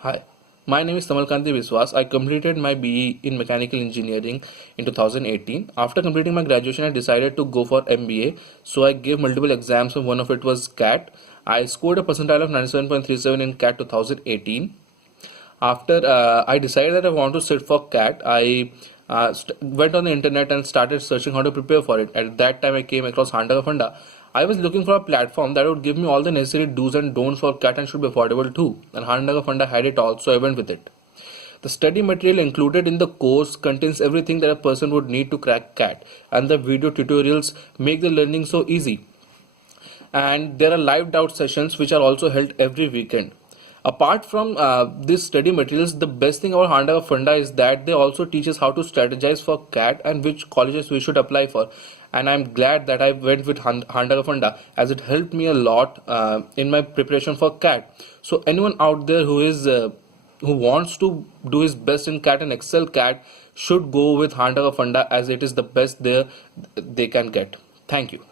Hi, my name is Tamalkanti Biswas. I completed my BE in Mechanical Engineering in 2018. After completing my graduation, I decided to go for MBA. So I gave multiple exams, and one of it was CAT. I scored a percentile of 97.37 in CAT 2018. After I decided that I want to sit for CAT, I went on the internet and started searching how to prepare for it. At that time, I came across Handaka Funda. I was looking for a platform that would give me all the necessary do's and don'ts for CAT and should be affordable too. And Handaka Funda had it all, so I went with it. The study material included in the course contains everything that a person would need to crack CAT, and the video tutorials make the learning so easy. And there are live doubt sessions which are also held every weekend. Apart from these study materials, the best thing about Handaka Funda is that they also teach us how to strategize for CAT and which colleges we should apply for. And I'm glad that I went with Handaka Funda as it helped me a lot in my preparation for CAT. So anyone out there who wants to do his best in CAT and excel CAT should go with Handaka Funda as it is the best there they can get. Thank you.